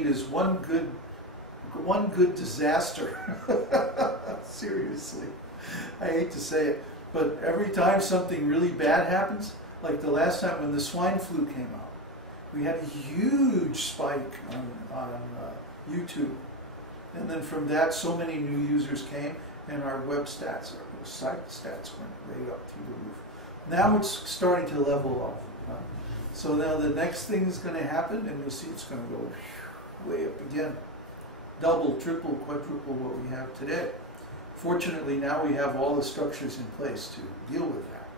need is one good disaster. Seriously. I hate to say it, but every time something really bad happens, like the last time when the swine flu came out, we had a huge spike on YouTube. And then from that, so many new users came, and our web stats, our site stats went way up through the roof. Now it's starting to level off. So now the next thing is going to happen, and you'll see it's going to go way up again. Double, triple, quadruple what we have today. Fortunately, now we have all the structures in place to deal with that.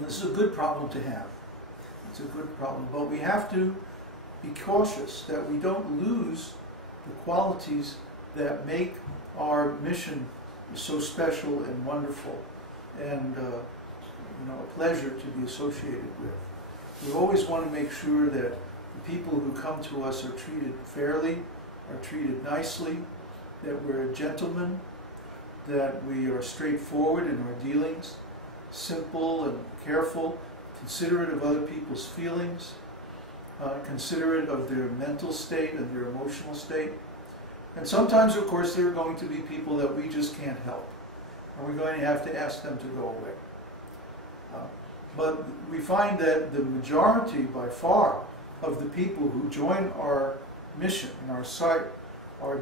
This is a good problem to have. It's a good problem, but we have to be cautious that we don't lose the qualities that make our mission so special and wonderful and a pleasure to be associated with. We always want to make sure that the people who come to us are treated fairly, are treated nicely, that we're gentlemen, that we are straightforward in our dealings, simple and careful, considerate of other people's feelings, considerate of their mental state and their emotional state. And sometimes, of course, there are going to be people that we just can't help, and we're going to have to ask them to go away. But we find that the majority, by far, of the people who join our mission and our site are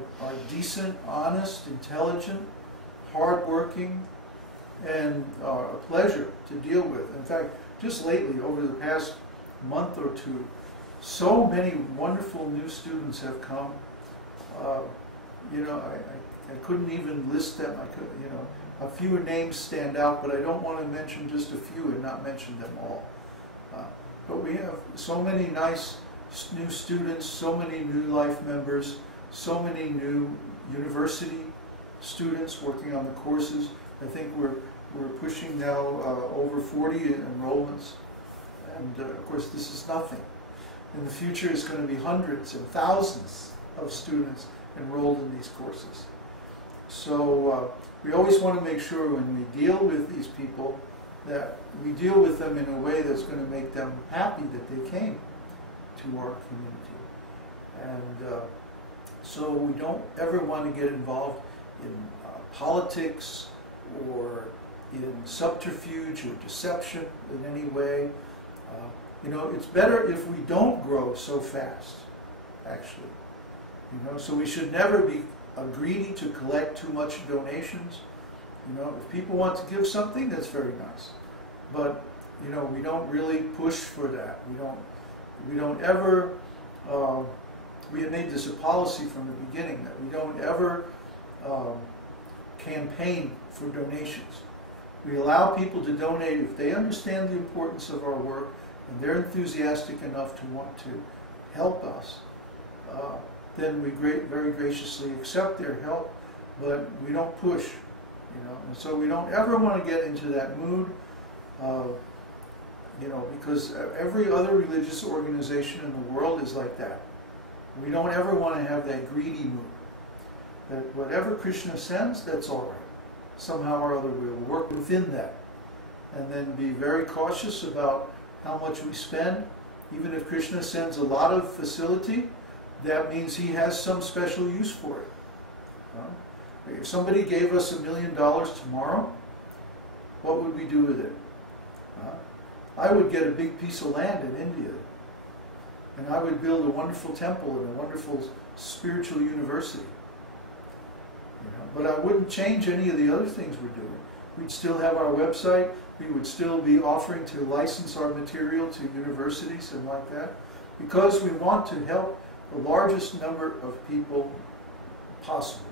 decent, honest, intelligent, hardworking, and a pleasure to deal with. In fact, just lately, over the past month or two, so many wonderful new students have come. I couldn't even list them. A few names stand out, but I don't want to mention just a few and not mention them all. But we have so many nice new students, so many new life members, so many new university students working on the courses. I think we're pushing now over 40 enrollments, and of course this is nothing. In the future, it's going to be hundreds and thousands of students enrolled in these courses. So we always want to make sure when we deal with these people that we deal with them in a way that's going to make them happy that they came to our community. And so we don't ever want to get involved in politics or in subterfuge or deception in any way. It's better if we don't grow so fast, actually. So we should never be greedy to collect too much donations. If people want to give something, that's very nice. But, we don't really push for that. We don't ever, we have made this a policy from the beginning that we don't ever campaign for donations. We allow people to donate if they understand the importance of our work and they're enthusiastic enough to want to help us. Then we very graciously accept their help, but we don't push, And so we don't ever want to get into that mood, because every other religious organization in the world is like that. We don't ever want to have that greedy mood. That whatever Krishna sends, that's all right. Somehow or other we'll work within that. And then be very cautious about how much we spend. Even if Krishna sends a lot of facility, that means he has some special use for it. If somebody gave us $1 million tomorrow, what would we do with it? I would get a big piece of land in India, and I would build a wonderful temple and a wonderful spiritual university. But I wouldn't change any of the other things we're doing. We'd still have our website. We would still be offering to license our material to universities and like that, because we want to help the largest number of people possible.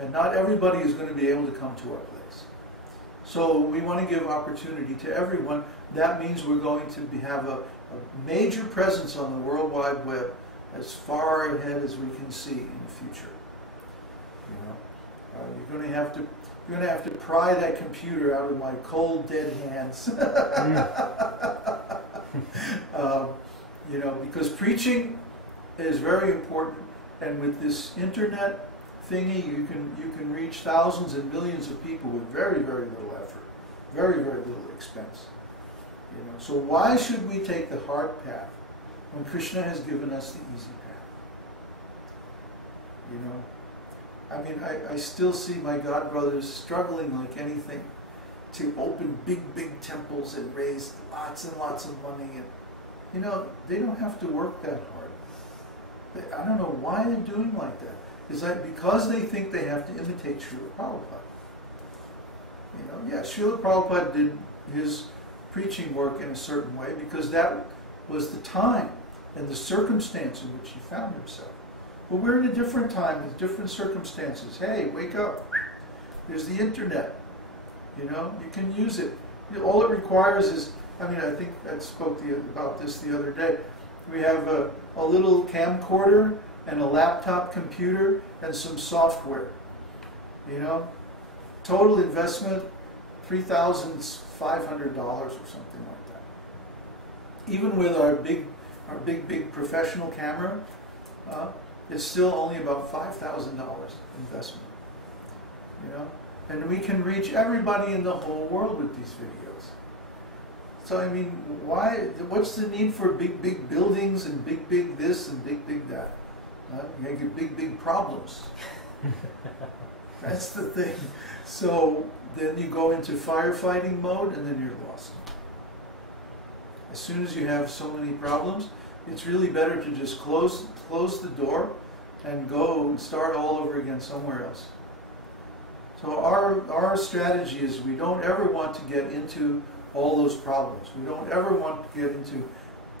And not everybody is going to be able to come to our place. So we want to give opportunity to everyone. That means we're going to have a major presence on the World Wide Web as far ahead as we can see in the future. You're going to have to pry that computer out of my cold, dead hands. Because preaching is very important, and with this internet thingy, you can reach thousands and millions of people with very, very little effort, very, very little expense. So why should we take the hard path when Krishna has given us the easy path? I mean, I still see my god brothers struggling like anything to open big temples and raise lots and lots of money. And they don't have to work that hard. I don't know why they're doing like that. Is that because they think they have to imitate Srila Prabhupada? Yeah, Srila Prabhupada did his preaching work in a certain way because that was the time and the circumstance in which he found himself. But we're in a different time with different circumstances. Hey, wake up. There's the internet. You can use it. All it requires is, I think I spoke about this the other day. We have a little camcorder and a laptop computer and some software. Total investment, $3,500 or something like that. Even with our big professional camera, it's still only about $5,000 investment. And we can reach everybody in the whole world with these videos. So I mean, what's the need for big buildings and big this and big that? You get big problems. That's the thing. So then you go into firefighting mode and then you're lost. As soon as you have so many problems, it's really better to just close the door and go and start all over again somewhere else. So our strategy is we don't ever want to get into all those problems. We don't ever want to get into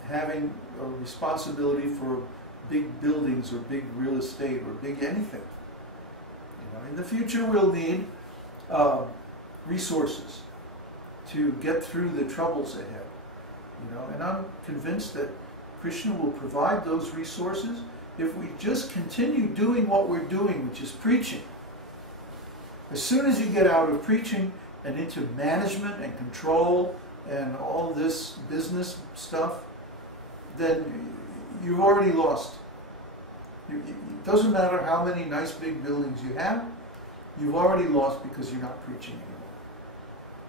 having a responsibility for big buildings or big real estate or big anything. In the future we'll need resources to get through the troubles ahead. And I'm convinced that Krishna will provide those resources if we just continue doing what we're doing, which is preaching. As soon as you get out of preaching and into management and control and all this business stuff, then you've already lost. It doesn't matter how many nice big buildings you have, you've already lost because you're not preaching anymore.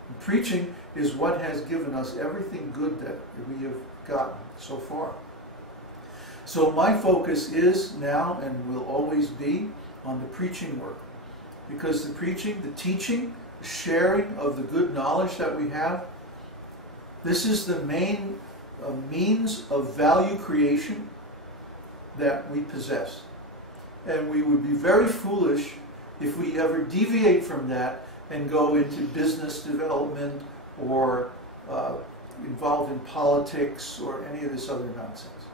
And preaching is what has given us everything good that we have gotten so far. So my focus is now and will always be on the preaching work. Because the preaching, the teaching, the sharing of the good knowledge that we have, this is the main means of value creation that we possess. And we would be very foolish if we ever deviate from that and go into business development or involved in politics or any of this other nonsense.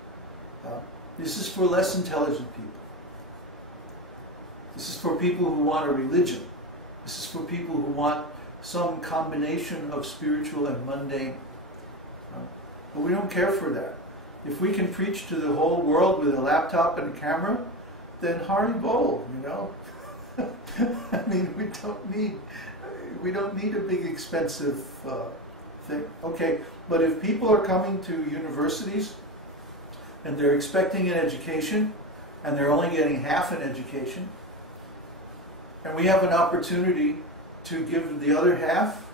This is for less intelligent people. This is for people who want a religion. This is for people who want some combination of spiritual and mundane. But we don't care for that. If we can preach to the whole world with a laptop and a camera, then Hari Bol, I mean, we don't need a big expensive thing. Okay, but if people are coming to universities and they're expecting an education and they're only getting half an education, and we have an opportunity to give the other half,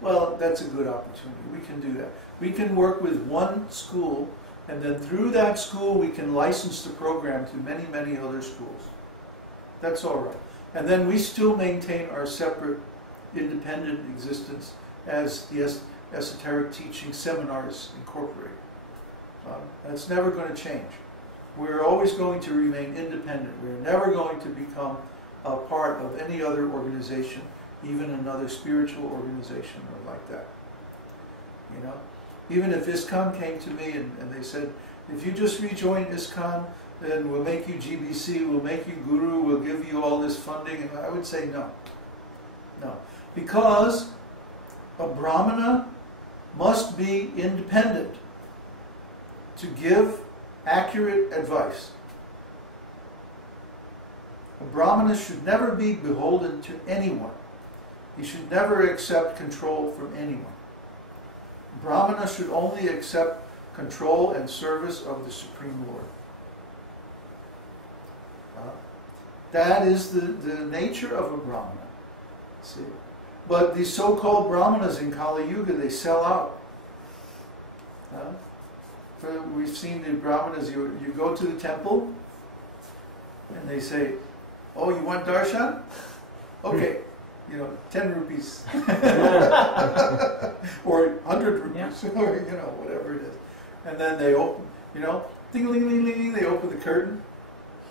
well, that's a good opportunity. We can do that. We can work with one school, and then through that school we can license the program to many, many other schools. That's all right. And then we still maintain our separate, independent existence as the Esoteric Teaching Seminars Incorporated. That's never going to change. We're always going to remain independent. We're never going to become a part of any other organization, even another spiritual organization or like that. Even if ISKCON came to me and they said, if you just rejoin ISKCON, then we'll make you GBC, we'll make you Guru, we'll give you all this funding, and I would say no. No. Because a Brahmana must be independent to give accurate advice. A Brahmana should never be beholden to anyone. He should never accept control from anyone. A Brahmana should only accept control and service of the Supreme Lord. That is the nature of a Brahmana. See? But these so-called Brahmanas in Kali Yuga, they sell out. We've seen the Brahmanas, you go to the temple and they say, oh, you want darshan? Okay, 10 rupees. Or 100 rupees, or whatever it is. And then they open, ding-a-ling-ling-ling, they open the curtain.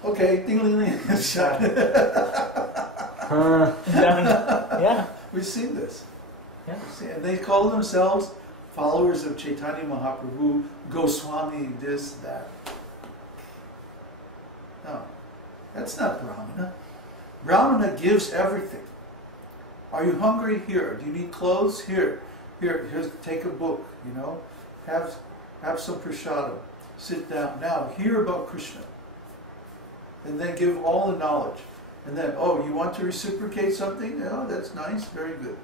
Okay, ding-a-ling-ling, shut. Yeah. We've seen this. Yeah. And they call themselves followers of Chaitanya Mahaprabhu, Goswami, this, that. No, that's not Brahmana. Brahmana gives everything. Are you hungry? Here. Do you need clothes? Here. Here's take a book, Have some prasadam. Sit down. Now, hear about Krishna. And then give all the knowledge. And then, oh, you want to reciprocate something? Oh, that's nice. Very good.